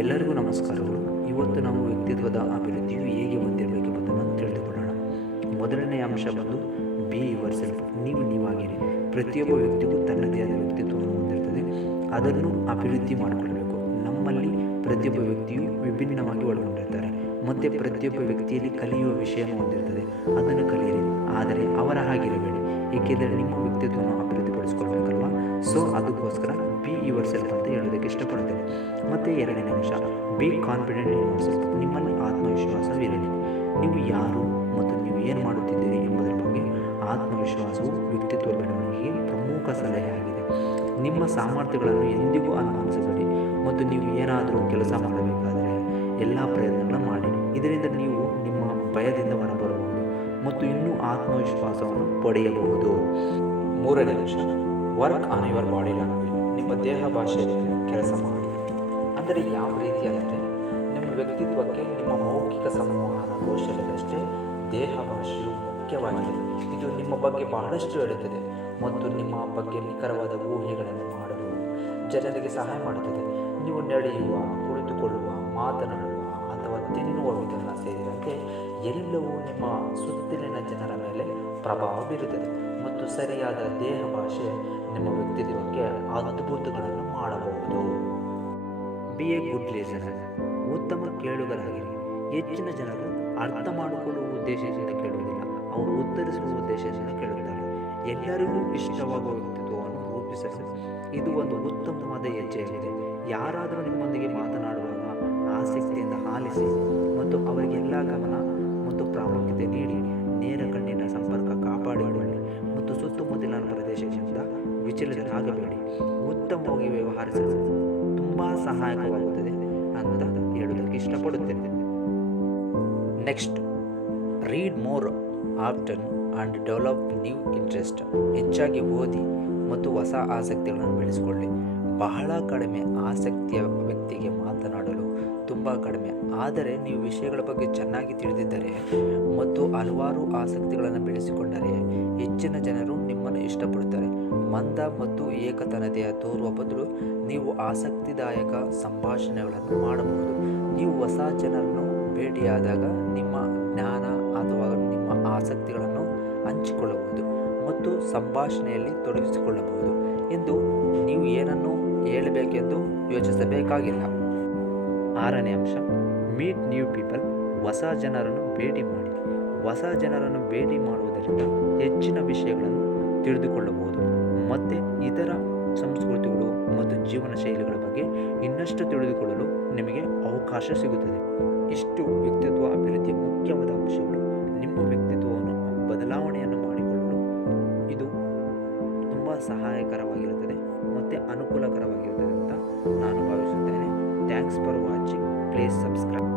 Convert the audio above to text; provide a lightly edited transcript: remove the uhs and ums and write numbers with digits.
ಎಲ್ಲರಿಗೂ ನಮಸ್ಕಾರಗಳು. ಇವತ್ತು ನಾವು ವ್ಯಕ್ತಿತ್ವದ ಅಭಿವೃದ್ಧಿಯು ಹೇಗೆ ಹೊಂದಿರಬೇಕೆಂಬುದನ್ನು ತಿಳಿದುಕೊಳ್ಳೋಣ. ಮೊದಲನೇ ಅಂಶ ಬಂದು ಬಿ ಯುವರ್ ಸೆಲ್ಫ್. ನೀವಾಗಿರಿ. ಪ್ರತಿಯೊಬ್ಬ ವ್ಯಕ್ತಿಗೂ ತನ್ನದೇ ಆದ ವ್ಯಕ್ತಿತ್ವವನ್ನು ಹೊಂದಿರ್ತದೆ. ಅದನ್ನು ಅಭಿವೃದ್ಧಿ ಮಾಡಿಕೊಳ್ಳಬೇಕು. ನಮ್ಮಲ್ಲಿ ಪ್ರತಿಯೊಬ್ಬ ವ್ಯಕ್ತಿಯು ವಿಭಿನ್ನವಾಗಿ ಒಳಗೊಂಡಿರ್ತಾರೆ ಮತ್ತು ಪ್ರತಿಯೊಬ್ಬ ವ್ಯಕ್ತಿಯಲ್ಲಿ ಕಲಿಯುವ ವಿಷಯವನ್ನು ಹೊಂದಿರ್ತದೆ. ಅದನ್ನು ಕಲಿಯಿರಿ, ಆದರೆ ಅವರ ಹಾಗಿರಬೇಡಿ. ಏಕೆಂದರೆ ನಿಮ್ಮ ವ್ಯಕ್ತಿತ್ವವನ್ನು ಅಭಿವೃದ್ಧಿಪಡಿಸ್ಕೊಳ್ಬೇಕಲ್ವಾ. ಸೊ ಅದಕ್ಕೋಸ್ಕರ ಬಿ ಯುವರ್ ಸೆಲ್ಫ್ ಅಂತ ಹೇಳೋದಕ್ಕೆ ಇಷ್ಟಪಡ್ತೇನೆ. ಮತ್ತು ಎರಡನೇ ಅಂಶ, be confident in your self. ನಿಮ್ಮಲ್ಲಿ ಆತ್ಮವಿಶ್ವಾಸವಿರಲಿ. ನೀವು ಯಾರು ಮತ್ತು ನೀವು ಏನು ಮಾಡುತ್ತಿದ್ದೀರಿ ಎಂಬುದರ ಬಗ್ಗೆ ಆತ್ಮವಿಶ್ವಾಸವು ವ್ಯಕ್ತಿತ್ವ ಬೆಳವಣಿಗೆಗೆ ಪ್ರಮುಖ ಸಲಹೆಯಾಗಿದೆ. ನಿಮ್ಮ ಸಾಮರ್ಥ್ಯಗಳನ್ನು ಎಂದಿಗೂ ಅನುಮಾನಿಸಬೇಡಿ ಮತ್ತು ನೀವು ಏನಾದರೂ ಕೆಲಸ ಮಾಡಬೇಕಾದರೆ ಎಲ್ಲ ಪ್ರಯತ್ನಗಳನ್ನು ಮಾಡಿ. ಇದರಿಂದ ನೀವು ನಿಮ್ಮ ಭಯದಿಂದ ಹೊರಬರಬಹುದು ಮತ್ತು ಇನ್ನೂ ಆತ್ಮವಿಶ್ವಾಸವನ್ನು ಪಡೆಯಬಹುದು. ಮೂರನೇ ಅಂಶ, work on your body language. ನಿಮ್ಮ ದೇಹ ಭಾಷೆಯಲ್ಲಿ ಕೆಲಸ ಮಾಡಿ. ಅಂದರೆ ಯಾವ ರೀತಿ ಅಂದರೆ, ನಿಮ್ಮ ವ್ಯಕ್ತಿತ್ವಕ್ಕೆ ನಿಮ್ಮ ಮೌಖಿಕ ಸಂವಹನ ಕೌಶಲ್ಯದಷ್ಟೇ ದೇಹ ಭಾಷೆಯು ಮುಖ್ಯವಾಗಿದೆ. ಇದು ನಿಮ್ಮ ಬಗ್ಗೆ ಬಹಳಷ್ಟು ಹೇಳುತ್ತದೆ ಮತ್ತು ನಿಮ್ಮ ಬಗ್ಗೆ ನಿಖರವಾದ ಊಹೆಗಳನ್ನು ಮಾಡಲು ಜನರಿಗೆ ಸಹಾಯ ಮಾಡುತ್ತದೆ. ನೀವು ನಡೆಯುವ, ಕುಳಿತುಕೊಳ್ಳುವ, ಮಾತನಾಡುವ ಅಥವಾ ತಿನ್ನುವ ವಿಧಾನ ಸೇರಿದಂತೆ ಎಲ್ಲವೂ ನಿಮ್ಮ ಸುತ್ತಲಿನ ಜನರ ಮೇಲೆ ಪ್ರಭಾವ ಬೀರುತ್ತದೆ ಮತ್ತು ಸರಿಯಾದ ದೇಹ ಭಾಷೆ ನಿಮ್ಮ ವ್ಯಕ್ತಿತ್ವಕ್ಕೆ ಅದ್ಭುತಗಳನ್ನು ಮಾಡಬಹುದು. B A good listener. ಉತ್ತಮ ಕೇಳುಗರಾಗಿರಿ. ಹೆಚ್ಚಿನ ಜನರು ಅರ್ಥ ಮಾಡಿಕೊಳ್ಳುವ ಉದ್ದೇಶದಿಂದ ಕೇಳುವುದಿಲ್ಲ, ಅವರು ಉತ್ತರಿಸುವ ಉದ್ದೇಶದಿಂದ ಕೇಳುತ್ತಾರೆ. ಎಲ್ಲರಿಗೂ ಇಷ್ಟವಾಗುವ ವ್ಯಕ್ತಿತ್ವವನ್ನು ರೂಪಿಸಲು ಇದು ಒಂದು ಉತ್ತಮವಾದ ಹೆಜ್ಜೆಯಾಗಿದೆ. ಯಾರಾದರೂ ನಿಮ್ಮೊಂದಿಗೆ ಮಾತನಾಡುವಾಗ ಆಸಕ್ತಿಯಿಂದ ಆಲಿಸಿ ಮತ್ತು ಅವರಿಗೆಲ್ಲ ಗಮನ ಮತ್ತು ಪ್ರಾಮುಖ್ಯತೆ ನೀಡಿ. ನೇರ ಕಣ್ಣಿನ ಸಂಪರ್ಕ ಕಾಪಾಡಿಕೊಳ್ಳಿ ಮತ್ತು ಸುತ್ತಮುತ್ತಲಿನ ಪ್ರದೇಶದಿಂದ ವಿಚಲಿತರಾಗಬೇಡಿ. ಉತ್ತಮವಾಗಿ ವ್ಯವಹರಿಸಲು ತುಂಬ ಸಹಾಯಕವಾಗುತ್ತದೆ ಅಂತ ಹೇಳೋದಕ್ಕೆ ಇಷ್ಟಪಡುತ್ತೇನೆ. Next, read more often and develop new interest. ಹೆಚ್ಚಾಗಿ ಓದಿ ಮತ್ತು ಹೊಸ ಆಸಕ್ತಿಗಳನ್ನು ಬೆಳೆಸಿಕೊಳ್ಳಿ. ಬಹಳ ಕಡಿಮೆ ಆಸಕ್ತಿಯ ವ್ಯಕ್ತಿಗೆ ಮಾತನಾಡಲು ತುಂಬ ಕಡಿಮೆ. ಆದರೆ ನೀವು ವಿಷಯಗಳ ಬಗ್ಗೆ ಚೆನ್ನಾಗಿ ತಿಳಿದಿದ್ದರೆ ಮತ್ತು ಹಲವಾರು ಆಸಕ್ತಿಗಳನ್ನು ಬೆಳೆಸಿಕೊಂಡರೆ ಹೆಚ್ಚಿನ ಜನರು ನಿಮ್ಮನ್ನು ಇಷ್ಟಪಡುತ್ತಾರೆ. ಮಂದ ಮತ್ತು ಏಕತಾನತೆಯ ತೋರುವ ಬದಲು ನೀವು ಆಸಕ್ತಿದಾಯಕ ಸಂಭಾಷಣೆಗಳನ್ನು ಮಾಡಬಹುದು. ನೀವು ಹೊಸ ಜನರನ್ನು ಭೇಟಿಯಾದಾಗ ನಿಮ್ಮ ಜ್ಞಾನ ಅಥವಾ ನಿಮ್ಮ ಆಸಕ್ತಿಗಳನ್ನು ಹಂಚಿಕೊಳ್ಳಬಹುದು ಮತ್ತು ಸಂಭಾಷಣೆಯಲ್ಲಿ ತೊಡಗಿಸಿಕೊಳ್ಳಬಹುದು ಎಂದು ನೀವು ಏನನ್ನು ಹೇಳಬೇಕೆಂದು ಯೋಚಿಸಬೇಕಾಗಿಲ್ಲ. ಆರನೇ ಅಂಶ, ಮೀಟ್ ನ್ಯೂ ಪೀಪಲ್. ಹೊಸ ಜನರನ್ನು ಭೇಟಿ ಮಾಡಿ. ಹೊಸ ಜನರನ್ನು ಭೇಟಿ ಮಾಡುವುದರಿಂದ ಹೆಚ್ಚಿನ ವಿಷಯಗಳನ್ನು ತಿಳಿದುಕೊಳ್ಳಬಹುದು ಮತ್ತು ಇತರ ಸಂಸ್ಕೃತಿಗಳು ಮತ್ತು ಜೀವನ ಶೈಲಿಗಳ ಬಗ್ಗೆ ಇನ್ನಷ್ಟು ತಿಳಿದುಕೊಳ್ಳಲು ನಿಮಗೆ ಅವಕಾಶ ಸಿಗುತ್ತದೆ. ಇಷ್ಟು ವ್ಯಕ್ತಿತ್ವ ಅಭಿವೃದ್ಧಿಯ ಮುಖ್ಯವಾದ ಅಂಶಗಳು. ನಿಮ್ಮ ವ್ಯಕ್ತಿತ್ವವನ್ನು ಬದಲಾವಣೆಯನ್ನು ಮಾಡಿಕೊಳ್ಳಲು ಇದು ತುಂಬ ಸಹಾಯಕರವಾಗಿರುತ್ತದೆ ಮತ್ತು ಅನುಕೂಲಕರವಾಗಿರುತ್ತದೆ ಅಂತ ನಾನು ಭಾವಿಸುತ್ತೇನೆ. Thanks for watching. Please subscribe.